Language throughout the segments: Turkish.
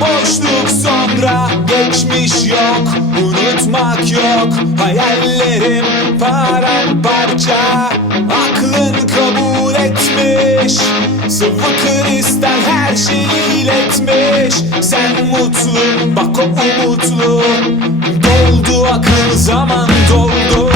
boşluk sonra geçmiş yok, unutmak yok. Hayallerim paramparça, aklın kabul etmiş. Sıvı kristal her şeyi iletmiş. Sen mutlu, bak o umutlu. Doldu akıl, zaman doldu.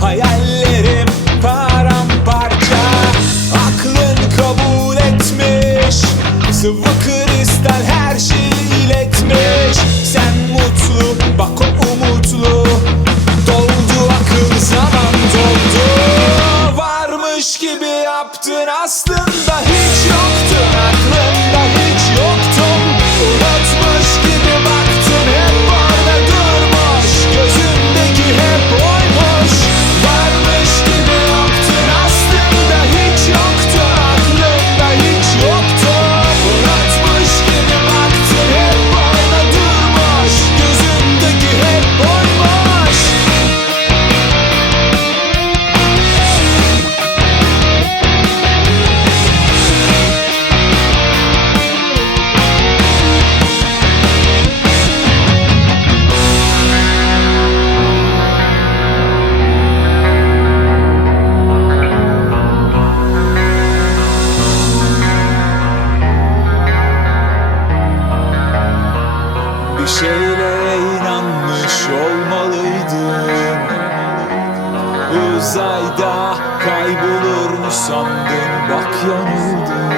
Hayallerim paramparça, aklın kabul etmiş. Sıvı kristal her şeyi iletmiş. Sen mutlu, bak o umutlu. Doldu akıl, zaman doldu. Varmış gibi yaptın, aslında hiç yoktun. Aklında hiç yoktun. Unutmuş gibi baktın, hep orada durmuş. Gözündeki hep oymuş. Varmış gibi yoktun, aslında hiç yoktun. Aklında hiç yoktun. Unutmuş gibi baktın, hep orada durmuş. Gözündeki hep oymuş. Bir şeylere inanmış olmalıydın. Uzayda kaybolur mu sandın? Bak yanıldın.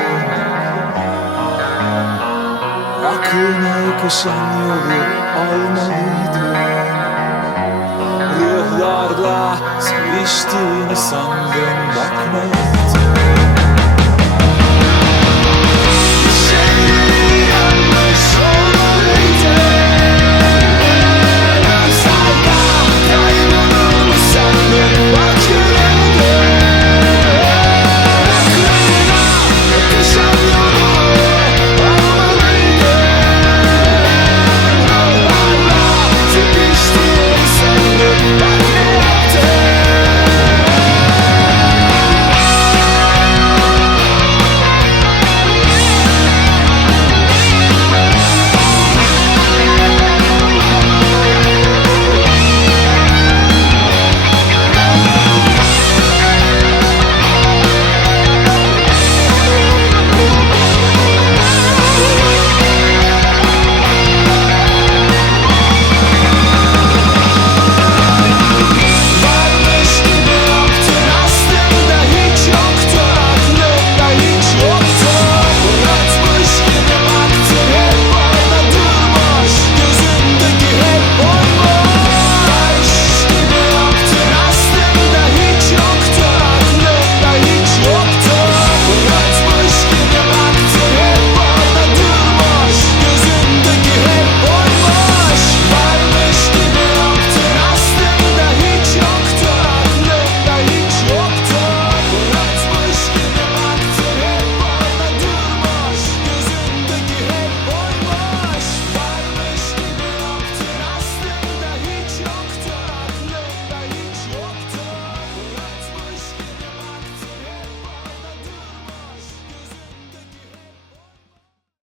Aklına yakışan yolu almalıydın. Ruhlarla seviştiğini sandın. Bak ne